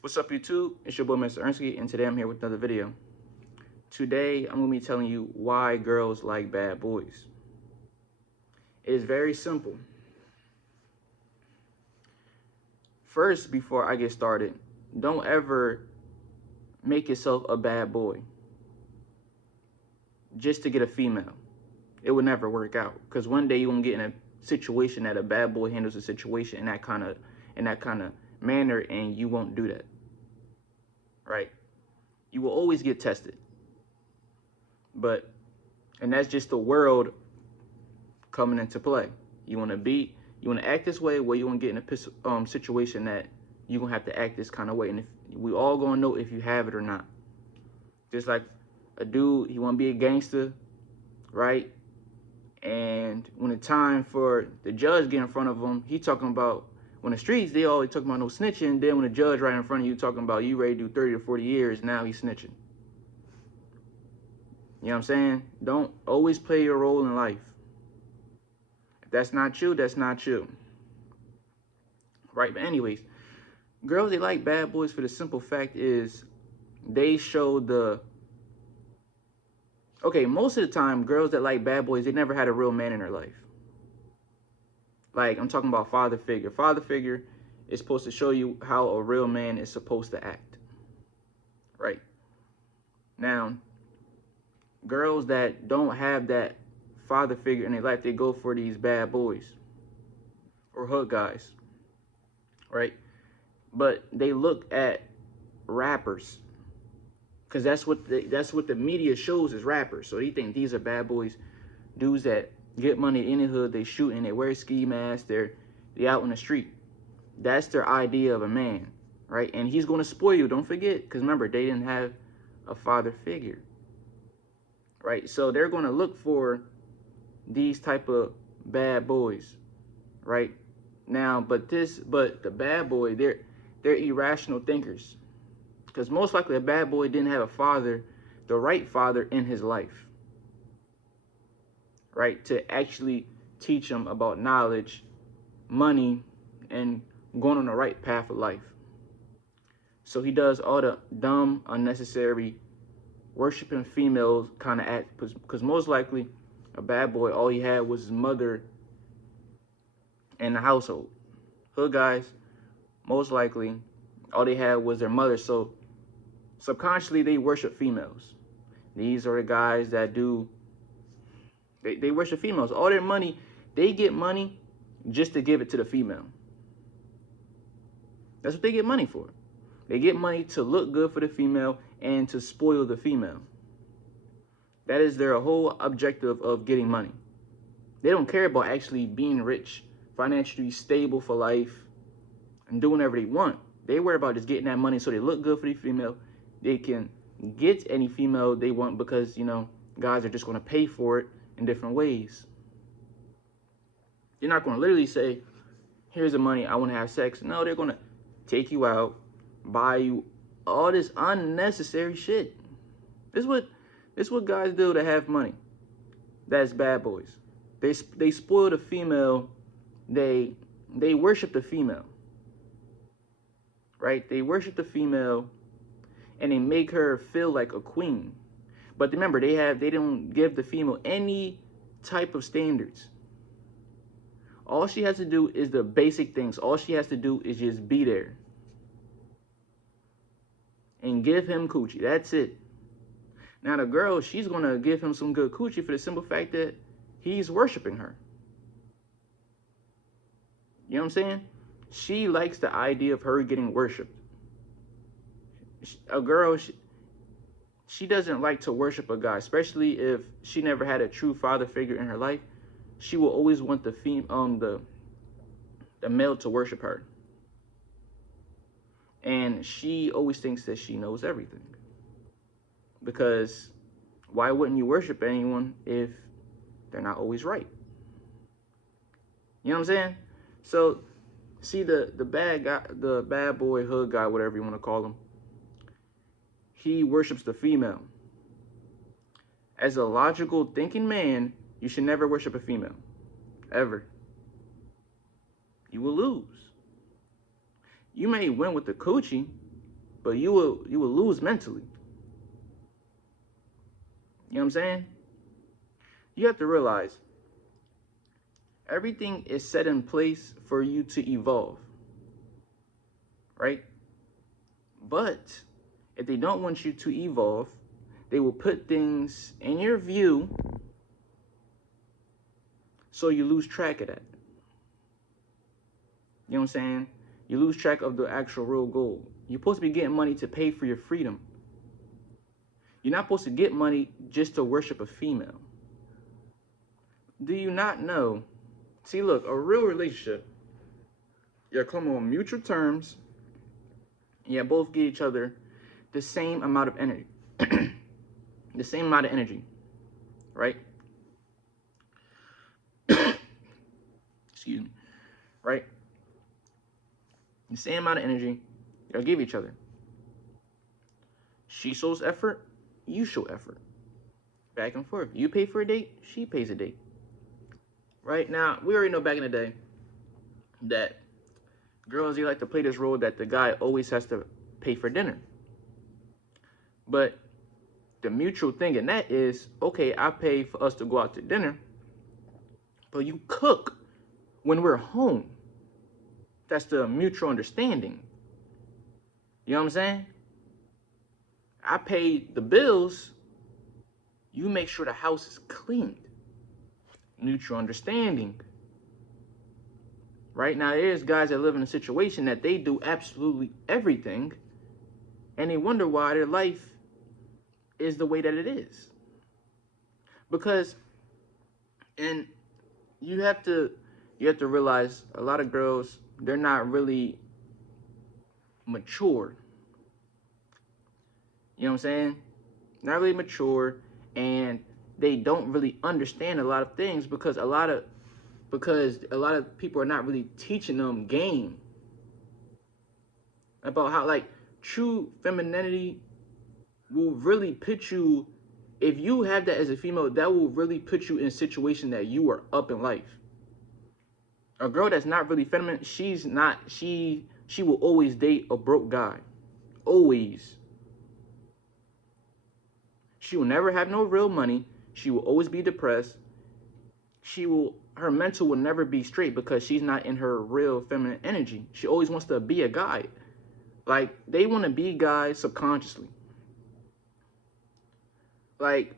What's up, YouTube? It's your boy, Mr. Ernsky, and today I'm here with another video. Today, I'm going to be telling you why girls like bad boys. It is very simple. First, before I get started, don't ever make yourself a bad boy just to get a female. It will never work out, because one day you're going to get in a situation that a bad boy handles a situation in that kind of manner, and you won't do that. Right? You will always get tested. And that's just the world coming into play. You want to act this way, where you want to get in a situation that you're going to have to act this kind of way. And if we all going to know if you have it or not. Just like a dude, he want to be a gangster, right? And when it's time for the judge get in front of him, he talking about, when the streets, they always talking about no snitching. Then when the judge right in front of you talking about you ready to do 30 to 40 years, now he's snitching. You know what I'm saying? Don't always play your role in life. If that's not you, that's not you. Right? But anyways, girls, they like bad boys for the simple fact is they show the... Okay, most of the time, girls that like bad boys, they never had a real man in their life. Like, I'm talking about father figure. Father figure is supposed to show you how a real man is supposed to act. Right? Now, girls that don't have that father figure in their life, they go for these bad boys or hood guys. Right? But they look at rappers, because that's what the media shows is rappers. So you think these are bad boys, dudes that get money in the hood, they shooting, they wear ski masks, they out in the street. That's their idea of a man, right? And he's going to spoil you, don't forget, because remember, they didn't have a father figure, right? So they're going to look for these type of bad boys, right? Now, but the bad boy, they're irrational thinkers. Because most likely a bad boy didn't have a father, the right father in his life, right? To actually teach him about knowledge, money, and going on the right path of life. So he does all the dumb, unnecessary, worshiping females kind of act. Because most likely a bad boy, all he had was his mother and the household. Hood guys, most likely, all they had was their mother. So subconsciously, they worship females. These are the guys that they worship females. All their money, they get money just to give it to the female. That's what they get money for. They get money to look good for the female and to spoil the female. That is their whole objective of getting money. They don't care about actually being rich, financially stable for life, and doing whatever they want. They worry about just getting that money so they look good for the female. They can get any female they want because, you know, guys are just going to pay for it in different ways. They're not going to literally say, here's the money, I want to have sex. No, they're going to take you out, buy you all this unnecessary shit. This is what guys do to have money. That's bad boys. They spoil the female. They worship the female. Right? They worship the female and they make her feel like a queen. But remember, they don't give the female any type of standards. All she has to do is the basic things. All she has to do is just be there and give him coochie. That's it. Now the girl, she's going to give him some good coochie for the simple fact that he's worshiping her. You know what I'm saying? She likes the idea of her getting worshipped. A girl, she doesn't like to worship a guy, especially if she never had a true father figure in her life. She will always want the male to worship her. And she always thinks that she knows everything. Because why wouldn't you worship anyone if they're not always right? You know what I'm saying? So, see the bad guy, the bad boy, hood guy, whatever you want to call him, he worships the female. As a logical thinking man, you should never worship a female. Ever. You will lose. You may win with the coochie, but you will lose mentally. You know what I'm saying? You have to realize everything is set in place for you to evolve, right? But if they don't want you to evolve, they will put things in your view so you lose track of that. You know what I'm saying? You lose track of the actual real goal. You're supposed to be getting money to pay for your freedom. You're not supposed to get money just to worship a female. Do you not know? See, look, a real relationship, you're coming on mutual terms, and you both give each other the same amount of energy. The same amount of energy, right? Excuse me, right? The same amount of energy you'll give each other. She shows effort, you show effort. Back and forth. You pay for a date, she pays a date. Right? Now, we already know back in the day that girls, they like to play this role that the guy always has to pay for dinner. But the mutual thing in that is, okay, I pay for us to go out to dinner, but you cook when we're home. That's the mutual understanding. You know what I'm saying? I pay the bills, you make sure the house is cleaned. Mutual understanding. Right now, there's guys that live in a situation that they do absolutely everything, and they wonder why their life is the way that it is. Because, and you have to realize a lot of girls, they're not really mature. You know what I'm saying? Not really mature, and they don't really understand a lot of things because a lot of people are not really teaching them game about how, like, true femininity will really put you, if you have that as a female, that will really put you in a situation that you are up in life. A girl that's not really feminine, she will always date a broke guy. Always. She will never have no real money. She will always be depressed. Her mental will never be straight because she's not in her real feminine energy. She always wants to be a guy. Like, they want to be guys subconsciously. Like,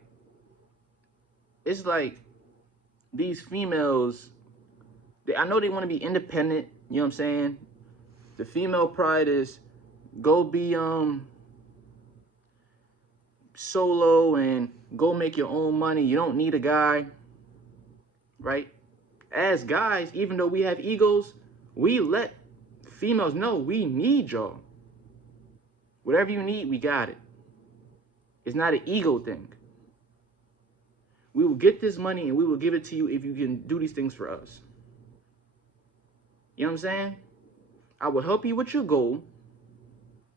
it's like these females, I know they want to be independent, you know what I'm saying? The female pride is go be solo and go make your own money. You don't need a guy, right? As guys, even though we have egos, we let females know we need y'all. Whatever you need, we got it. It's not an ego thing. We will get this money and we will give it to you if you can do these things for us. You know what I'm saying? I will help you with your goal.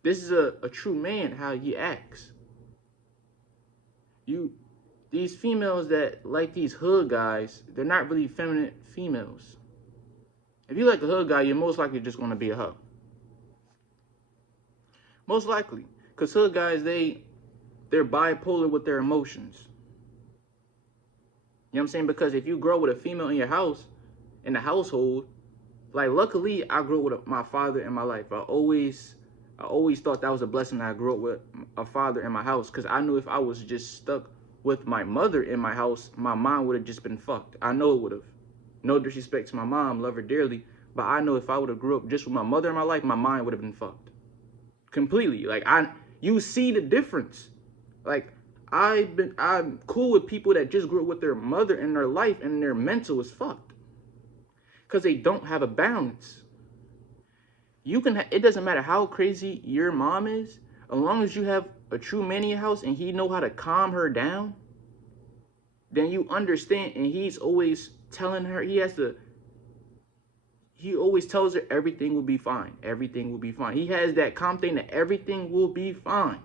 This is a true man, how he acts. These females that like these hood guys, they're not really feminine females. If you like a hood guy, you're most likely just going to be a hoe. Most likely. Because hood guys, they're bipolar with their emotions. You know what I'm saying? Because if you grow with a female in your house, in the household, like, luckily, I grew up with my father in my life. I always thought that was a blessing that I grew up with a father in my house, because I knew if I was just stuck with my mother in my house, my mind would have just been fucked. I know it would have. No disrespect to my mom, love her dearly, but I know if I would have grew up just with my mother in my life, my mind would have been fucked. Completely. Like, you see the difference. Like, I'm cool with people that just grew up with their mother in their life and their mental is fucked. Because they don't have a balance. It doesn't matter how crazy your mom is, as long as you have a true man in your house and he know how to calm her down, then you understand, and he's always telling her, he always tells her everything will be fine. Everything will be fine. He has that calm thing that everything will be fine.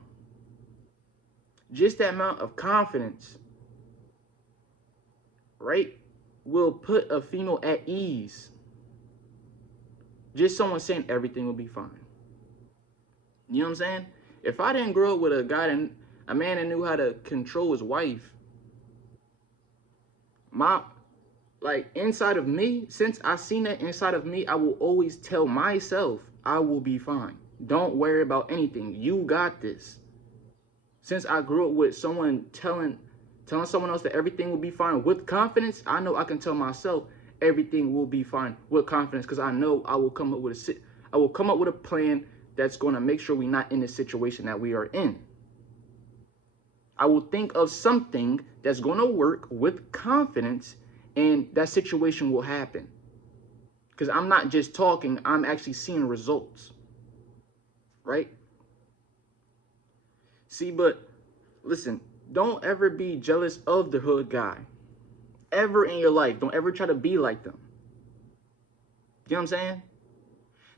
Just that amount of confidence, right, will put a female at ease. Just someone saying everything will be fine. You know what I'm saying? If I didn't grow up with a man that knew how to control his wife, my like inside of me, since I seen that inside of me, I will always tell myself I will be fine. Don't worry about anything. You got this. Since I grew up with someone telling someone else that everything will be fine with confidence, I know I can tell myself everything will be fine with confidence, because I know I will come up with a plan that's going to make sure we're not in the situation that we are in. I will think of something that's going to work with confidence, and that situation will happen. Because I'm not just talking, I'm actually seeing results. Right? See, but listen, don't ever be jealous of the hood guy. Ever in your life. Don't ever try to be like them. You know what I'm saying?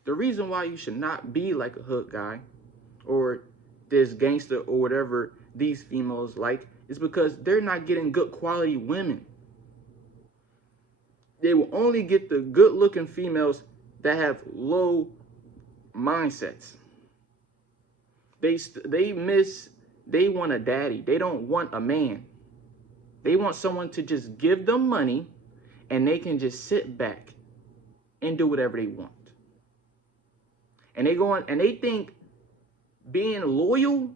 The reason why you should not be like a hood guy or this gangster or whatever these females like is because they're not getting good quality women. They will only get the good looking females that have low mindsets. They want a daddy. They don't want a man. They want someone to just give them money and they can just sit back and do whatever they want. And they think being loyal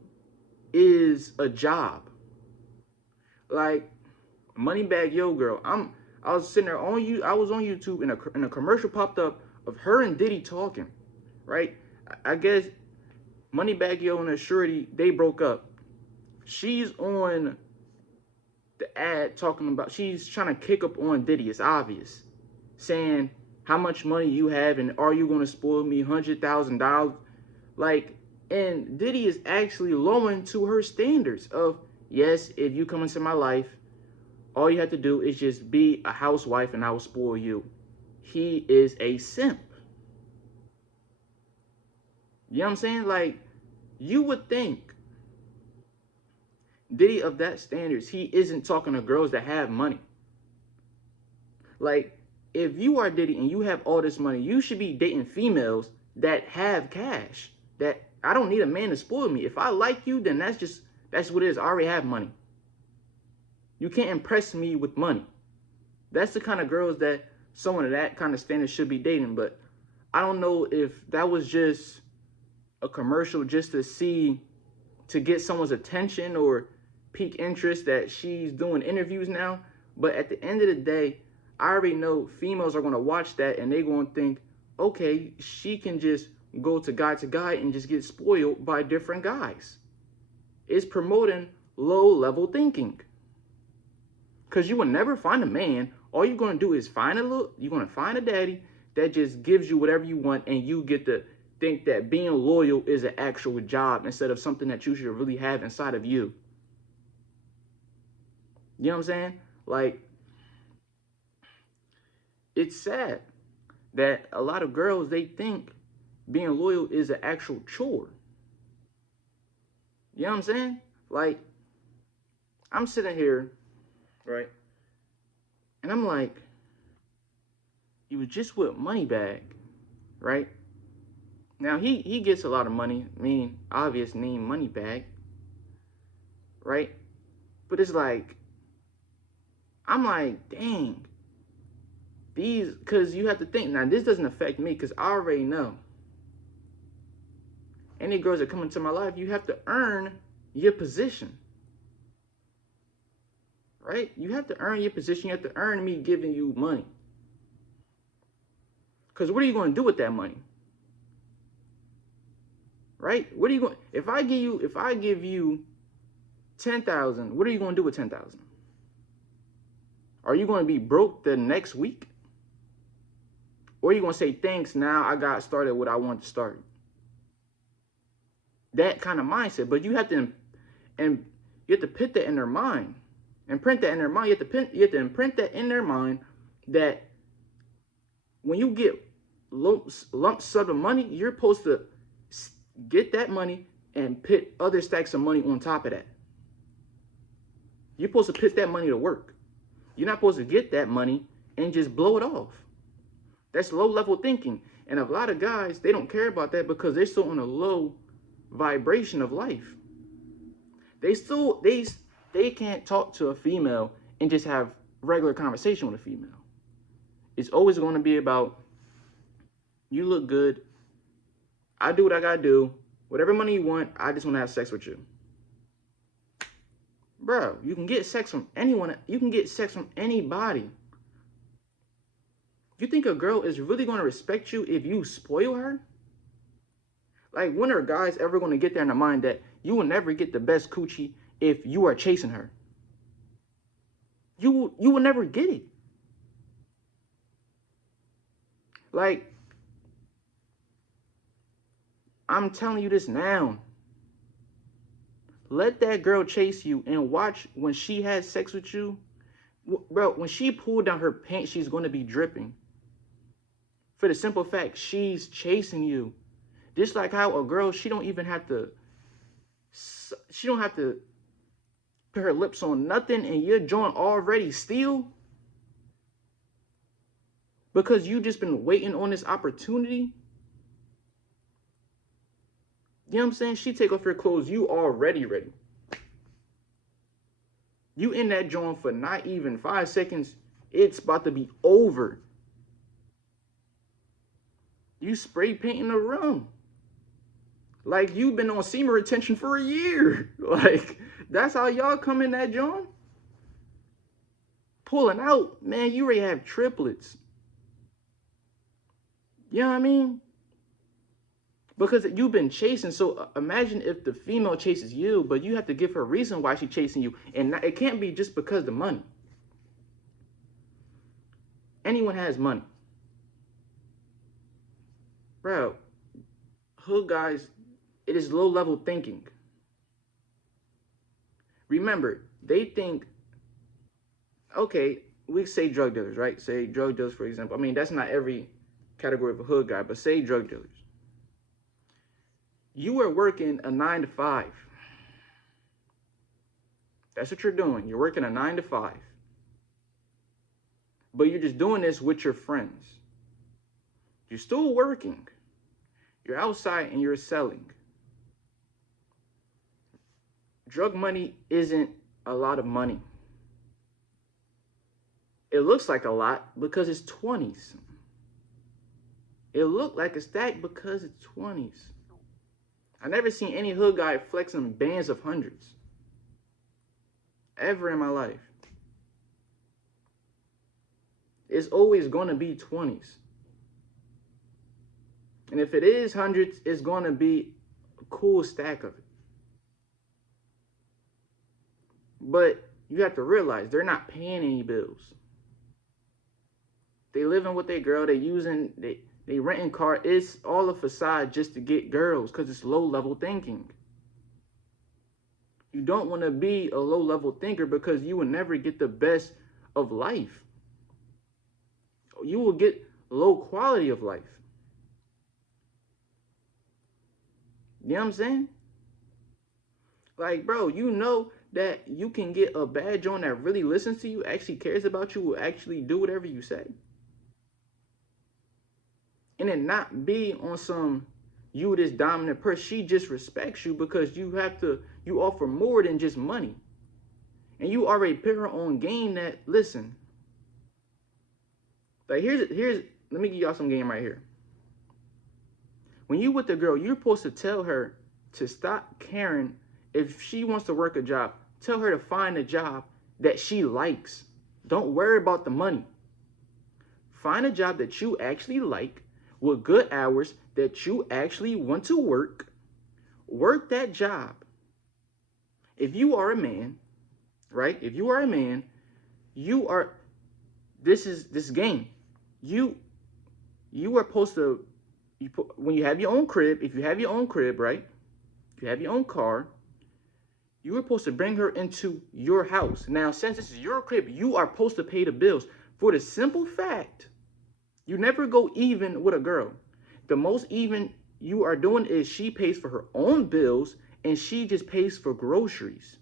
is a job. Like Moneybagg Yo Girl, I was sitting there I was on YouTube and a commercial popped up of her and Diddy talking, right? I guess Moneybagg Yo and her shorty, they broke up. She's on the ad talking about, she's trying to kick up on Diddy, it's obvious, saying how much money you have and are you going to spoil me $100,000? Like, and Diddy is actually lowering to her standards of, yes, if you come into my life, all you have to do is just be a housewife and I will spoil you. He is a simp. You know what I'm saying? Like, you would think Diddy of that standards, he isn't talking to girls that have money. Like, if you are Diddy and you have all this money, you should be dating females that have cash. That I don't need a man to spoil me. If I like you, then that's what it is. I already have money. You can't impress me with money. That's the kind of girls that someone of that kind of standard should be dating. But I don't know if that was just a commercial just to get someone's attention or pique interest that she's doing interviews now. But at the end of the day, I already know females are going to watch that and they're going to think, okay, she can just go to guy and just get spoiled by different guys. It's promoting low-level thinking. Because you will never find a man. All you're going to do is you're going to find a daddy that just gives you whatever you want, and you get to think that being loyal is an actual job instead of something that you should really have inside of you. You know what I'm saying? Like, it's sad that a lot of girls, they think being loyal is an actual chore. You know what I'm saying? Like, I'm sitting here, right? And I'm like, he was just with Moneybagg, right? Now, he gets a lot of money. I mean, obvious name, Moneybagg, right? But it's like, I'm like, dang. Because you have to think, now this doesn't affect me because I already know. Any girls that come into my life, you have to earn your position. Right? You have to earn your position. You have to earn me giving you money. Because what are you going to do with that money? Right? What are you going, if I give you 10,000, what are you going to do with 10,000? Are you going to be broke the next week? Or are you going to say, thanks, now I got started what I want to start? That kind of mindset. But you have to put that in their mind. Imprint that in their mind. You have to imprint that in their mind that when you get lump sum of money, you're supposed to get that money and put other stacks of money on top of that. You're supposed to put that money to work. You're not supposed to get that money and just blow it off. That's low-level thinking. And a lot of guys, they don't care about that because they're still on a low vibration of life. They can't talk to a female and just have regular conversation with a female. It's always going to be about, you look good, I do what I gotta do, whatever money you want, I just want to have sex with you. Bro, you can get sex from anyone. You can get sex from anybody. You think a girl is really going to respect you if you spoil her? Like, when are guys ever going to get there in the mind that you will never get the best coochie if you are chasing her? You will never get it. Like, I'm telling you this now. Let that girl chase you and watch when she has sex with you. Bro, when she pulled down her pants, she's going to be dripping. For the simple fact, she's chasing you. Just like how a girl, she don't have to put her lips on nothing and your joint already steal. Because you just been waiting on this opportunity. You know what I'm saying? She take off your clothes, you already ready. You in that joint for not even 5 seconds, it's about to be over. You spray painting the room. Like, you've been on semen retention for a year. Like, that's how y'all come in that joint? Pulling out, man, you already have triplets. You know what I mean? Because you've been chasing. So imagine if the female chases you, but you have to give her a reason why she's chasing you. And it can't be just because of the money. Anyone has money. Bro, hood guys, it is low-level thinking. Remember, they think, okay, we say drug dealers, right? Say drug dealers, for example. I mean, that's not every category of a hood guy, but say drug dealers. You are working a 9 to 5. That's what you're doing. You're working a 9 to 5. But you're just doing this with your friends. You're still working. You're outside and you're selling. Drug money isn't a lot of money. It looks like a lot because it's 20s. It looked like a stack because it's 20s. I never seen any hood guy flexing bands of hundreds. Ever in my life. It's always going to be 20s. And if it is hundreds, it's going to be a cool stack of it. But you have to realize they're not paying any bills. They living with their girl. They renting car. It's all a facade just to get girls because it's low-level thinking. You don't want to be a low-level thinker because you will never get the best of life. You will get low quality of life. You know what I'm saying? Like, bro, you know that you can get a bad joint that really listens to you, actually cares about you, will actually do whatever you say. And it not be on some, you this dominant person. She just respects you because you offer more than just money. And you already put her on game that, listen, like here's let me give y'all some game right here. When you with the girl, you're supposed to tell her to stop caring if she wants to work a job. Tell her to find a job that she likes. Don't worry about the money. Find a job that you actually like with good hours that you actually want to work. Work that job. If you are a man, right? If you are a man, this is game. You are supposed to, when you have your own crib, if you have your own crib, right? If you have your own car, you are supposed to bring her into your house. Now, since this is your crib, you are supposed to pay the bills for the simple fact you never go even with a girl. The most even you are doing is she pays for her own bills and she just pays for groceries.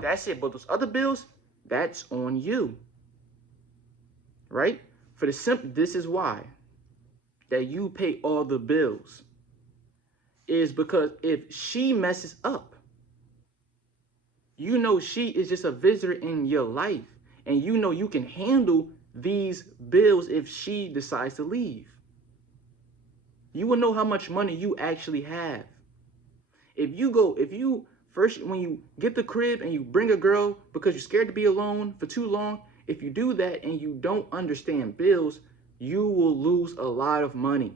That's it. But those other bills, that's on you. Right? This is why. That you pay all the bills. is because if she messes up, you know she is just a visitor in your life, and you know you can handle these bills if she decides to leave. You will know how much money you actually have. If you first, when you get the crib and you bring a girl because you're scared to be alone for too long, if you do that and you don't understand bills, you will lose a lot of money.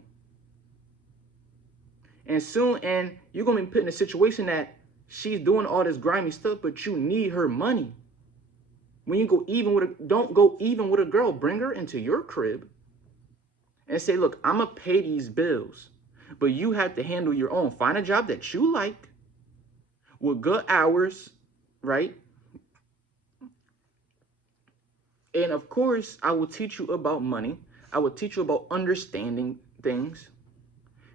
And you're gonna be put in a situation that she's doing all this grimy stuff, but you need her money. When you don't go even with a girl, bring her into your crib and say, look, I'm gonna pay these bills, but you have to handle your own. Find a job that you like with good hours, right? And of course, I will teach you about money. I will teach you about understanding things.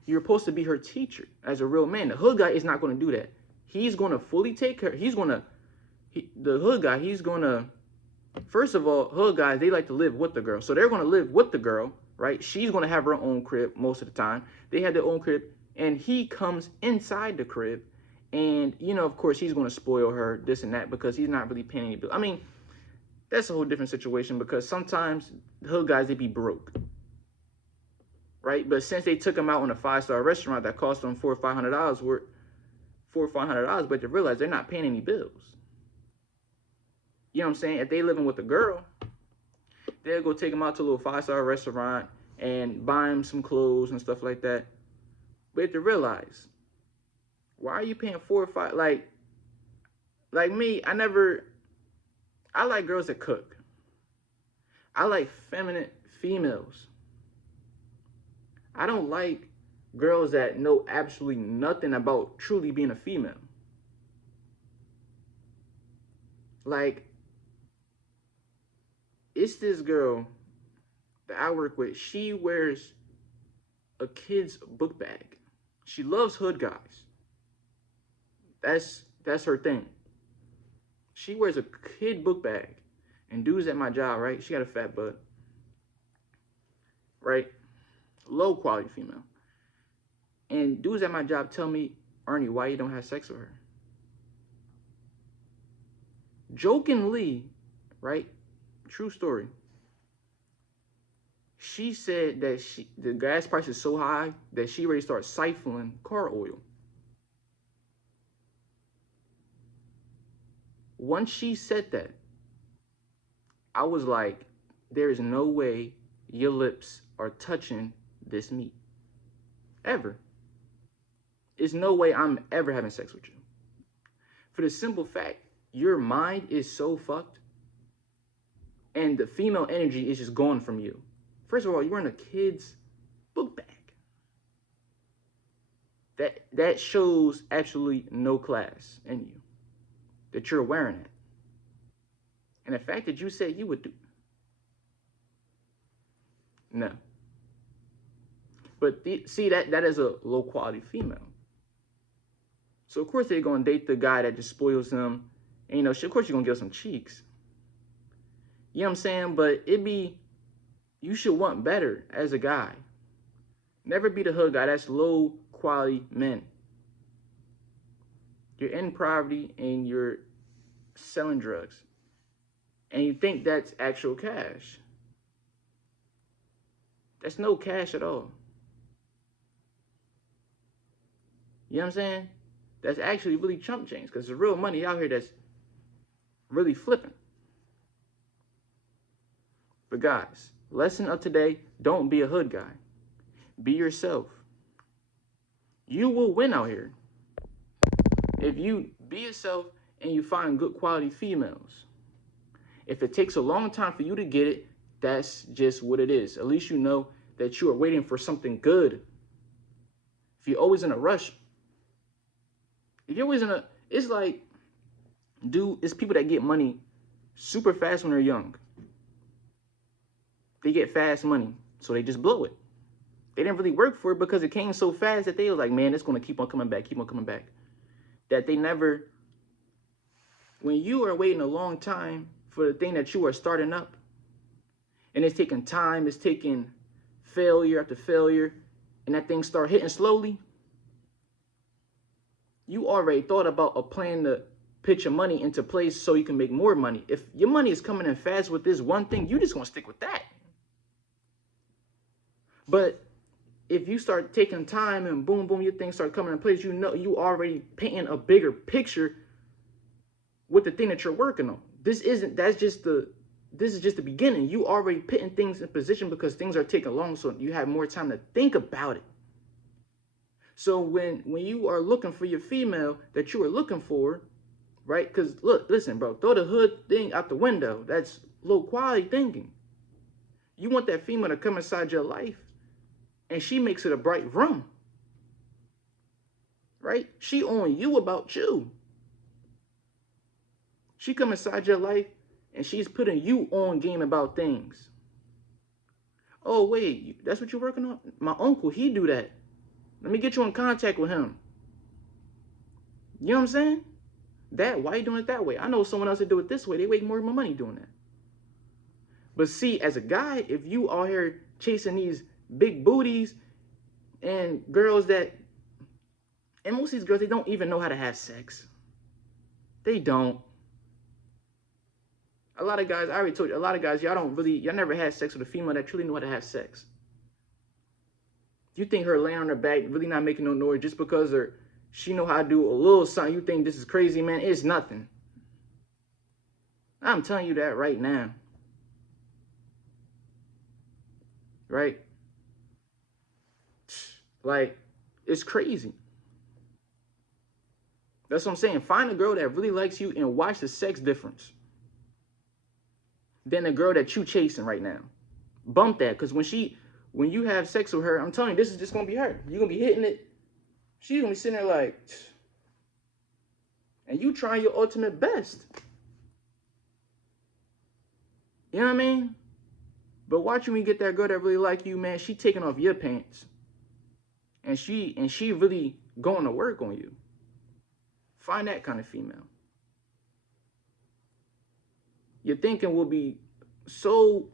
You're supposed to be her teacher as a real man. The hood guy is not going to do that. He's going to fully take care. The hood guy, he's going to, first of all, hood guys, they like to live with the girl. So they're going to live with the girl, right? She's going to have her own crib most of the time. They have their own crib, and he comes inside the crib. And, you know, of course, he's going to spoil her, this and that, because he's not really paying any bills. I mean, that's a whole different situation, because sometimes the hood guys, they be broke, right? But since they took him out on a 5-star restaurant that cost them $400 or $500, but they realize they're not paying any bills. You know what I'm saying? If they living with a girl, they'll go take him out to a little 5-star restaurant and buy him some clothes and stuff like that. But you have to realize, why are you paying 4 or 5? Like me, I like girls that cook. I like feminine females. I don't like girls that know absolutely nothing about truly being a female. Like, it's this girl that I work with. She wears a kid's book bag. She loves hood guys. That's her thing. She wears a kid book bag. And dudes at my job, right? She got a fat butt. Right? Low quality female. And dudes at my job tell me, Ernie, why you don't have sex with her? Jokingly, right? True story. She said that the gas price is so high that she ready to start siphoning car oil. Once she said that, I was like, there is no way your lips are touching this meat. Ever. There's no way I'm ever having sex with you. For the simple fact, your mind is so fucked, and the female energy is just gone from you. First of all, you're wearing a kid's book bag. That shows absolutely no class in you, that you're wearing it. And the fact that you said you would do, no. But see, that is a low quality female. So of course they're gonna date the guy that just spoils them. And you know, of course you're gonna give some cheeks. You know what I'm saying? But you should want better as a guy. Never be the hood guy. That's low quality men. You're in poverty and you're selling drugs. And you think that's actual cash. That's no cash at all. You know what I'm saying? That's actually really chump change, because there's real money out here that's really flipping. But guys, lesson of today, don't be a hood guy. Be yourself. You will win out here if you be yourself and you find good quality females. If it takes a long time for you to get it, that's just what it is. At least you know that you are waiting for something good. If you're always in a rush, it's like, dude, it's people that get money super fast when they're young. They get fast money, so they just blow it. They didn't really work for it because it came so fast that they was like, man, it's going to keep on coming back. That they never, when you are waiting a long time for the thing that you are starting up, and it's taking time, it's taking failure after failure, and that thing start hitting slowly, You already thought about a plan to put your money into place so you can make more money. If your money is coming in fast with this one thing, you just gonna stick with that. But if you start taking time and boom, boom, your things start coming in place, you know you already painting a bigger picture with the thing that you're working on. This is just the beginning. You already putting things in position because things are taking long, so you have more time to think about it. So when you are looking for your female that you are looking for, right? Because listen, bro, throw the hood thing out the window. That's low quality thinking. You want that female to come inside your life and she makes it a bright room, right? She on you about you. She come inside your life and she's putting you on game about things. Oh, wait, that's what you're working on? My uncle, he do that. Let me get you in contact with him. You know what I'm saying? Why are you doing it that way? I know someone else that do it this way. They make more money doing that. But see, as a guy, if you are here chasing these big booties and girls and most of these girls, they don't even know how to have sex. They don't. A lot of guys, I already told you, a lot of guys, y'all never had sex with a female that truly knew how to have sex. You think her laying on her back, really not making no noise just because she know how to do a little something, you think this is crazy, man? It's nothing. I'm telling you that right now. Right? Like, it's crazy. That's what I'm saying. Find a girl that really likes you and watch the sex difference than the girl that you chasing right now. Bump that, because when you have sex with her, I'm telling you, this is just gonna be her. You're gonna be hitting it. She's gonna be sitting there like, and you trying your ultimate best. You know what I mean? But watch when you get that girl that really like you, man, she taking off your pants. And she really going to work on you. Find that kind of female. Your thinking will be so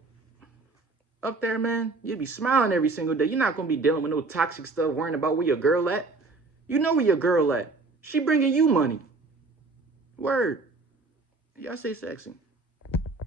up there, man. You'll be smiling every single day. You're not going to be dealing with no toxic stuff, worrying about where your girl at. You know where your girl at. She bringing you money. Word. Y'all stay sexy.